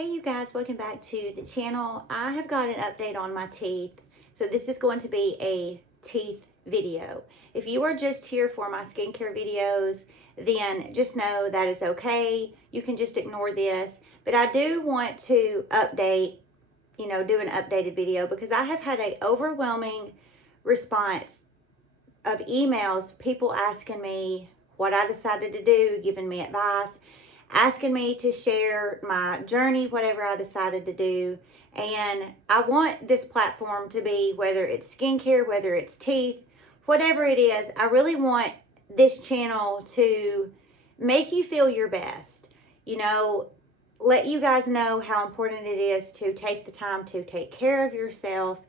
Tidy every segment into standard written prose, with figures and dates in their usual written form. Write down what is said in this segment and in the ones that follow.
Hey you guys, welcome back to the channel. I have got an update on my teeth. So this is going to be a teeth video. If you are just here for my skincare videos, then just know that is okay. You can just ignore this. But I do want to update, do an updated video because I have had an overwhelming response of emails, people asking me what I decided to do, giving me advice, asking me to share my journey, whatever I decided to do. And I want this platform to be, whether it's skincare, whether it's teeth, whatever it is, I really want this channel to make you feel your best. Let you guys know how important it is to take the time to take care of yourself.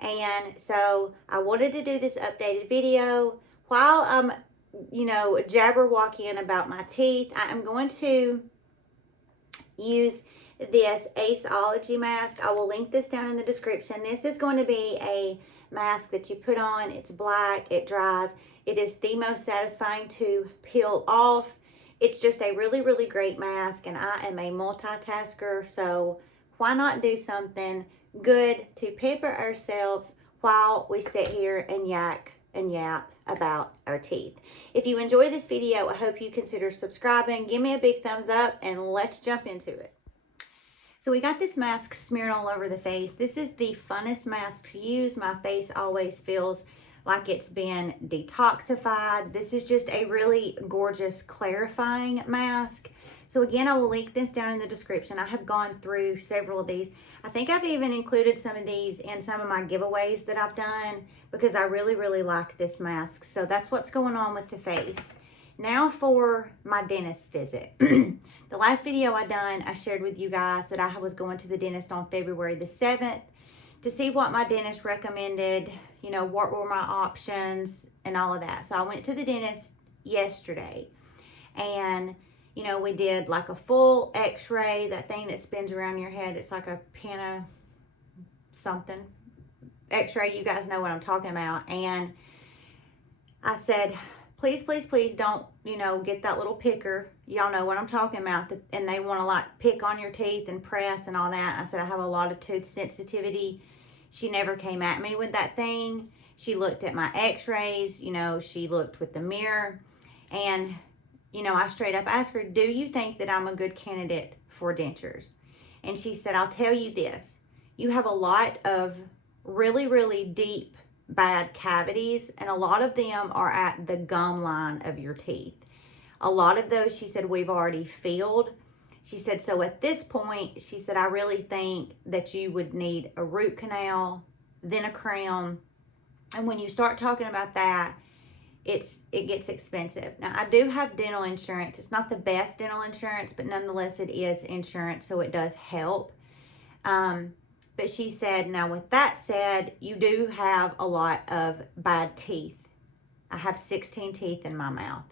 And so I wanted to do this updated video while I'm jabberwocking about my teeth. I am going to use this Aceology mask. I will link this down in the description. This is going to be a mask that you put on. It's black, it dries. It is the most satisfying to peel off. It's just a really, really great mask, and I am a multitasker, so why not do something good to pamper ourselves while we sit here and yak and yap about our teeth. If you enjoy this video, I hope you consider subscribing. Give me a big thumbs up and let's jump into it. So we got this mask smeared all over the face. This is the funnest mask to use. My face always feels like it's been detoxified. This is just a really gorgeous clarifying mask. So again, I will link this down in the description. I have gone through several of these. I think I've even included some of these in some of my giveaways that I've done because I really, really like this mask. So that's what's going on with the face. Now for my dentist visit. The last video I done, I shared with you guys that I was going to the dentist on February the 7th to see what my dentist recommended, what were my options and all of that. So I went to the dentist yesterday and we did like a full x-ray, that thing that spins around your head. It's like a pena something x-ray. You guys know what I'm talking about. And I said, please, please, please don't, get that little picker. Y'all know what I'm talking about. And they want to like pick on your teeth and press and all that. I said, I have a lot of tooth sensitivity. She never came at me with that thing. She looked at my x-rays, she looked with the mirror, and I straight up asked her, do you think that I'm a good candidate for dentures? And she said, I'll tell you this. You have a lot of really, really deep, bad cavities, and a lot of them are at the gum line of your teeth. A lot of those, she said, we've already filled. She said, so at this point, she said, I really think that you would need a root canal, then a crown. And when you start talking about that, it gets expensive. Now, I do have dental insurance. It's not the best dental insurance, but nonetheless, it is insurance, so it does help. But she said, now with that said, you do have a lot of bad teeth. I have 16 teeth in my mouth.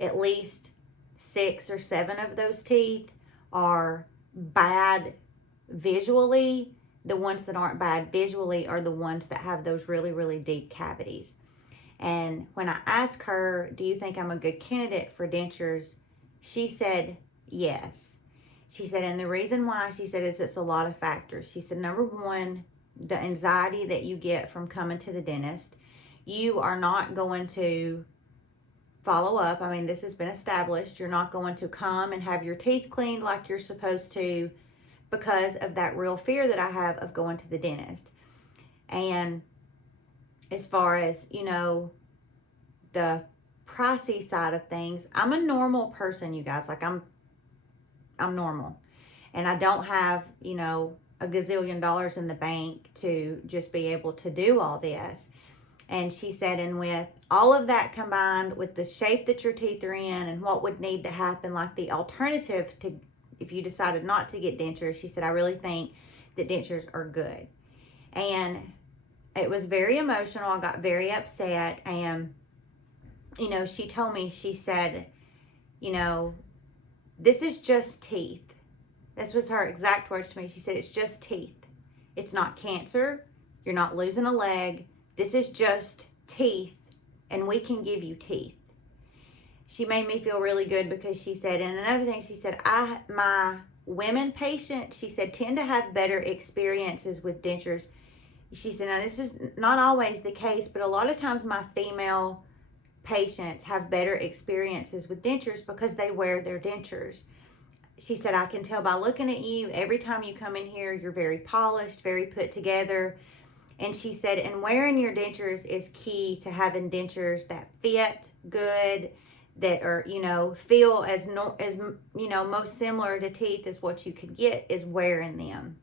At least 6 or 7 of those teeth are bad visually. The ones that aren't bad visually are the ones that have those really, really deep cavities. And when I asked her, do you think I'm a good candidate for dentures? She said, yes. She said, and the reason why, she said, is it's a lot of factors. She said, number one, the anxiety that you get from coming to the dentist. You are not going to follow up. I mean, this has been established. You're not going to come and have your teeth cleaned like you're supposed to because of that real fear that I have of going to the dentist. And as far as, the pricey side of things, I'm a normal person, you guys. Like I'm normal. And I don't have, a gazillion dollars in the bank to just be able to do all this. And she said, and with all of that combined with the shape that your teeth are in and what would need to happen, like the alternative to, if you decided not to get dentures, she said, I really think that dentures are good. And it was very emotional. I got very upset. And, she told me, she said, this is just teeth. This was her exact words to me. She said, it's just teeth. It's not cancer. You're not losing a leg. This is just teeth, and we can give you teeth. she made me feel really good because she said, and another thing she said, my women patients, she said, tend to have better experiences with dentures. She said, now this is not always the case, but a lot of times my female patients have better experiences with dentures because they wear their dentures. She said, I can tell by looking at you, every time you come in here, you're very polished, very put together. And she said, and wearing your dentures is key to having dentures that fit good, that are, you know, feel as you know, most similar to teeth as what you could get is wearing them.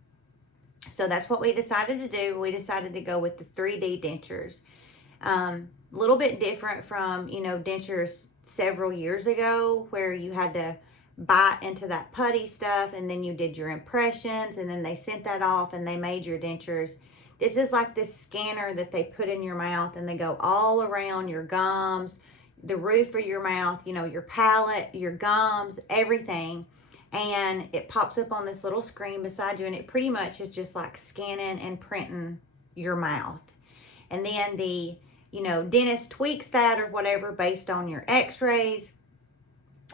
So that's what we decided to do. We decided to go with the 3D dentures. A little bit different from, you know, dentures several years ago where you had to bite into that putty stuff and then you did your impressions and then they sent that off and they made your dentures. This is like this scanner that they put in your mouth and they go all around your gums, the roof of your mouth, you know, your palate, your gums, everything. And it pops up on this little screen beside you and it pretty much is just like scanning and printing your mouth. And then the, you know, dentist tweaks that or whatever based on your x-rays.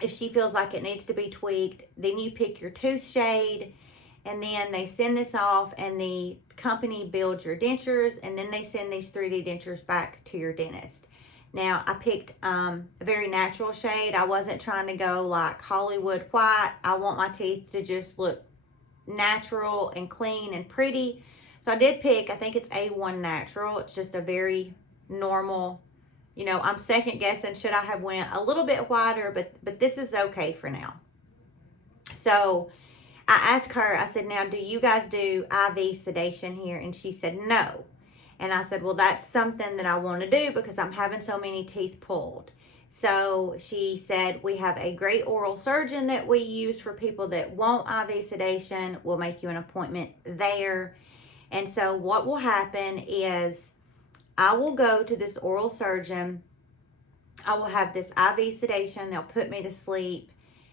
If she feels like it needs to be tweaked, then you pick your tooth shade and then they send this off and the company builds your dentures and then they send these 3D dentures back to your dentist. Now, I picked a very natural shade. I wasn't trying to go like Hollywood white. I want my teeth to just look natural and clean and pretty. So I did pick, I think it's A1 Natural. It's just a very normal, you know, I'm second guessing, should I have went a little bit whiter, but this is okay for now. So I asked her, I said, now, do you guys do IV sedation here? And she said, no. And I said, well, that's something that I want to do because I'm having so many teeth pulled. So she said, we have a great oral surgeon that we use for people that want IV sedation. We'll make you an appointment there. And so what will happen is I will go to this oral surgeon. I will have this IV sedation. They'll put me to sleep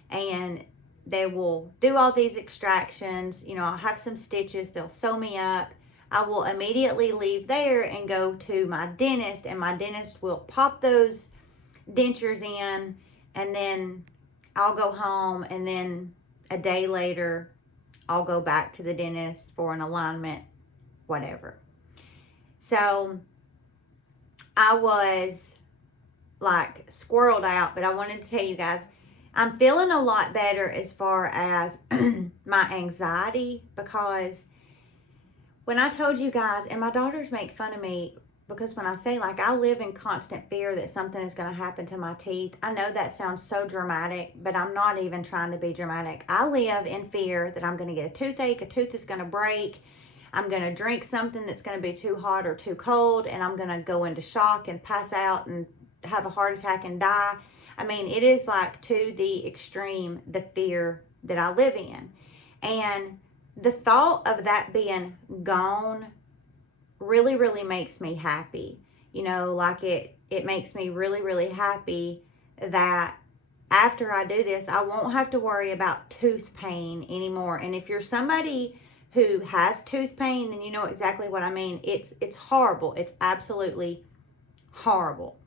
and they will do all these extractions. You know, I'll have some stitches. They'll sew me up. I will immediately leave there and go to my dentist, and my dentist will pop those dentures in, and then I'll go home, and then a day later I'll go back to the dentist for an alignment, whatever. So I was like squirreled out, but I wanted to tell you guys, I'm feeling a lot better as far as my anxiety, because when I told you guys, and my daughters make fun of me because when I say like I live in constant fear that something is going to happen to my teeth. I know that sounds so dramatic, but I'm not even trying to be dramatic. I live in fear that I'm going to get a toothache, a tooth is going to break, I'm going to drink something that's going to be too hot or too cold, and I'm going to go into shock and pass out and have a heart attack and die. I mean, it is like to the extreme, the fear that I live in. And the thought of that being gone really, really makes me happy. You know, like it makes me really, really happy that after I do this, I won't have to worry about tooth pain anymore. And if you're somebody who has tooth pain, then you know exactly what I mean. It's horrible. It's absolutely horrible.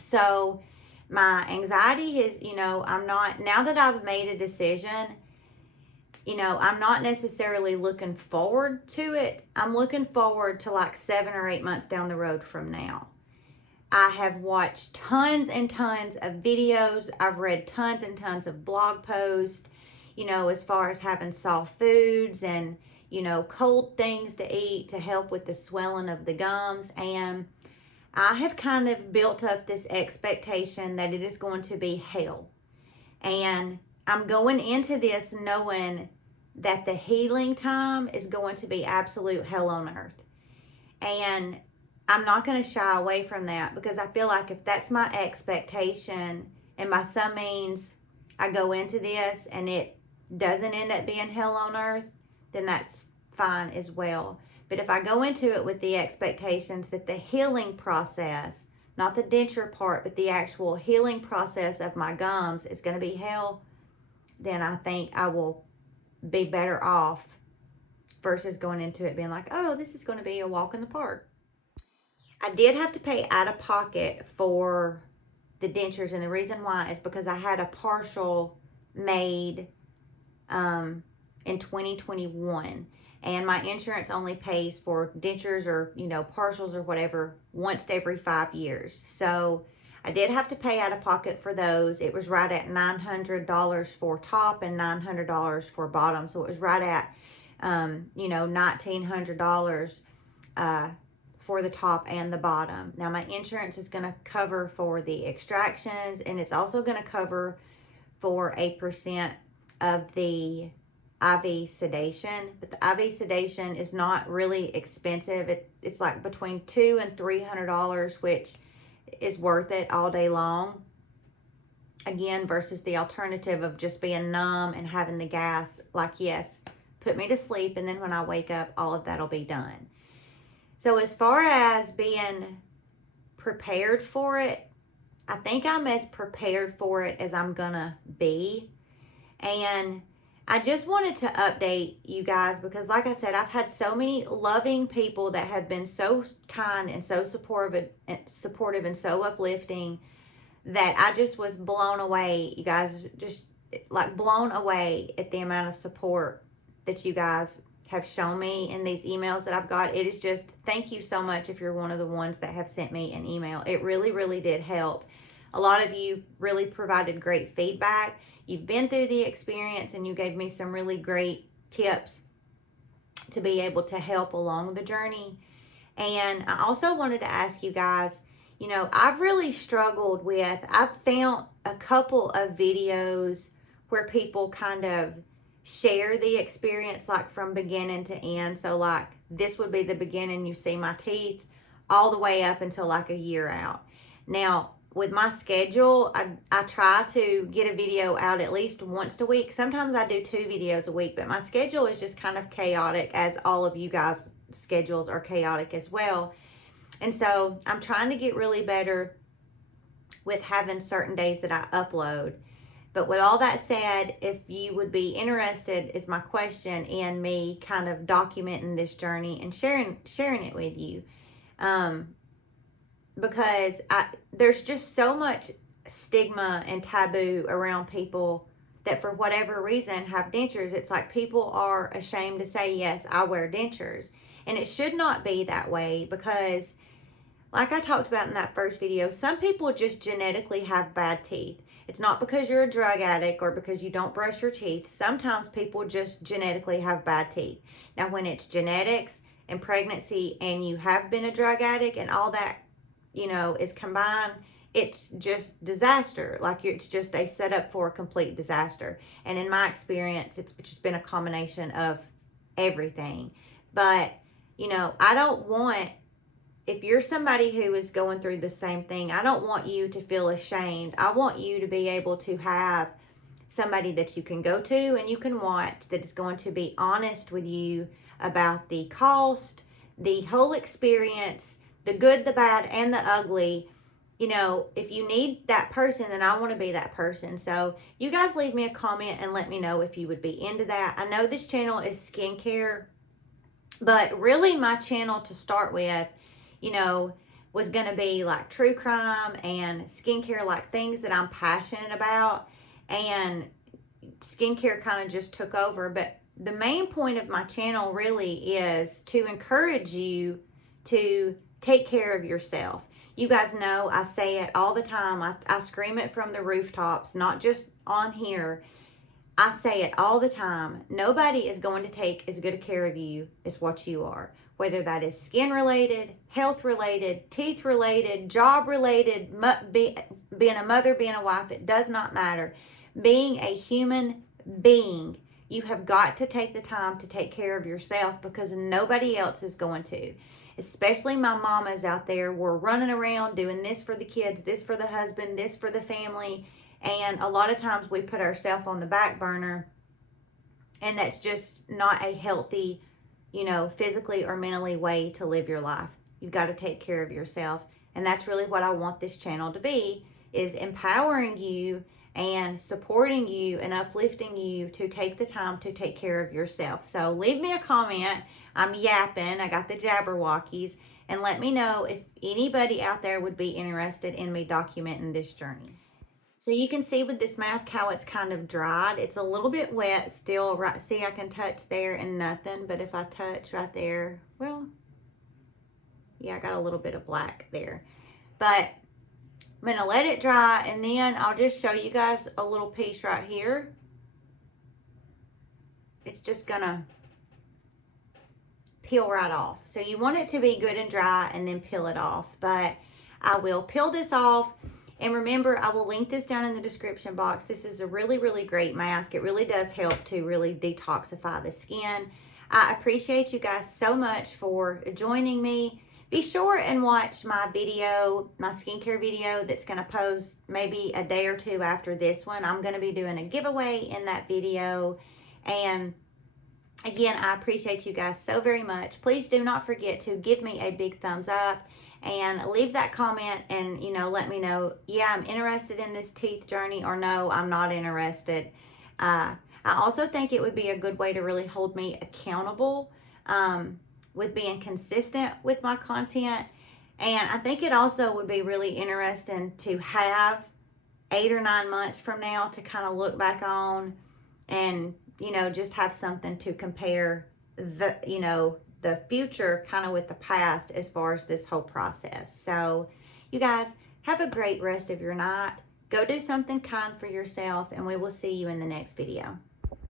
So my anxiety is, you know, I'm not, now that I've made a decision, you know, I'm not necessarily looking forward to it. I'm looking forward to like 7 or 8 months down the road from now. I have watched tons and tons of videos. I've read tons and tons of blog posts, you know, as far as having soft foods and, you know, cold things to eat to help with the swelling of the gums. And I have kind of built up this expectation that it is going to be hell. And I'm going into this knowing that the healing time is going to be absolute hell on earth. And I'm not going to shy away from that, because I feel like if that's my expectation and by some means I go into this and it doesn't end up being hell on earth, then that's fine as well. But if I go into it with the expectations that the healing process, not the denture part, but the actual healing process of my gums is going to be hell, then I think I will be better off versus going into it being like, oh, this is going to be a walk in the park. I did have to pay out of pocket for the dentures, and the reason why is because I had a partial made in 2021, and my insurance only pays for dentures or, you know, partials or whatever once every 5 years. So I did have to pay out of pocket for those. It was right at $900 for top and $900 for bottom. So it was right at, you know, $1,900 for the top and the bottom. Now my insurance is going to cover for the extractions, and it's also going to cover for 8% of the IV sedation. But the IV sedation is not really expensive. It's like between $200 and $300, which is worth it all day long. Again, versus the alternative of just being numb and having the gas, like, yes, put me to sleep, and then when I wake up, all of that'll be done. So as far as being prepared for it, I think I'm as prepared for it as I'm gonna be. And I just wanted to update you guys because, like I said, I've had so many loving people that have been so kind and so supportive and so uplifting that I just was blown away. You guys, just like blown away at the amount of support that you guys have shown me in these emails that I've got. It is just, thank you so much if you're one of the ones that have sent me an email. It really, really did help. A lot of you really provided great feedback. You've been through the experience, and you gave me some really great tips to be able to help along the journey. And I also wanted to ask you guys, you know, I've really struggled with, I've found a couple of videos where people kind of share the experience like from beginning to end. So like this would be the beginning, you see my teeth, all the way up until like a year out. Now, with my schedule, I try to get a video out at least once a week. Sometimes I do 2 videos a week, but my schedule is just kind of chaotic, as all of you guys' schedules are chaotic as well. And so I'm trying to get really better with having certain days that I upload. But with all that said, if you would be interested, is my question, in me kind of documenting this journey and sharing it with you. Because there's just so much stigma and taboo around people that for whatever reason have dentures. It's like people are ashamed to say, yes, I wear dentures. And it should not be that way, because like I talked about in that first video, some people just genetically have bad teeth. It's not because you're a drug addict or because you don't brush your teeth. Sometimes people just genetically have bad teeth. Now, when it's genetics and pregnancy and you have been a drug addict and all that, you know, is combined, it's just disaster. Like, it's just a setup for a complete disaster. And in my experience, it's just been a combination of everything. But, you know, I don't want, if you're somebody who is going through the same thing, I don't want you to feel ashamed. I want you to be able to have somebody that you can go to and you can watch that is going to be honest with you about the cost, the whole experience, the good, the bad, and the ugly. You know, if you need that person, then I want to be that person. So you guys leave me a comment and let me know if you would be into that. I know this channel is skincare, but really my channel to start with, you know, was going to be like true crime and skincare, like things that I'm passionate about. And skincare kind of just took over. But the main point of my channel really is to encourage you to take care of yourself. You guys know I say it all the time. I scream it from the rooftops, not just on here. I say it all the time. Nobody is going to take as good a care of you as what you are. Whether that is skin related, health related, teeth related, job related, being a mother, being a wife, it does not matter. Being a human being, you have got to take the time to take care of yourself, because nobody else is going to. Especially my mamas out there, we're running around doing this for the kids, this for the husband, this for the family. And a lot of times we put ourselves on the back burner, and that's just not a healthy, you know, physically or mentally way to live your life. You've got to take care of yourself. And that's really what I want this channel to be, is empowering you and supporting you and uplifting you to take the time to take care of yourself. So leave me a comment. I'm yapping. I got the Jabberwockies. and let me know if anybody out there would be interested in me documenting this journey. So you can see with this mask how it's kind of dried. It's a little bit wet still, right? See, I can touch there and nothing, but if I touch right there, well, yeah, I got a little bit of black there. But I'm gonna let it dry, and then I'll just show you guys a little piece right here. It's just gonna peel right off. So you want it to be good and dry and then peel it off. But I will peel this off. And remember, I will link this down in the description box. This is a really, really great mask. It really does help to really detoxify the skin. I appreciate you guys so much for joining me. Be sure and watch my video, my skincare video that's going to post maybe a day or two after this one. I'm going to be doing a giveaway in that video. And again, I appreciate you guys so very much. Please do not forget to give me a big thumbs up and leave that comment and, you know, let me know, yeah, I'm interested in this teeth journey, or no, I'm not interested. I also think it would be a good way to really hold me accountable with being consistent with my content. And I think it also would be really interesting to have 8 or 9 months from now to kind of look back on and, you know, just have something to compare the, you know, the future kind of with the past as far as this whole process. So you guys have a great rest of your night. Go do something kind for yourself, and we will see you in the next video.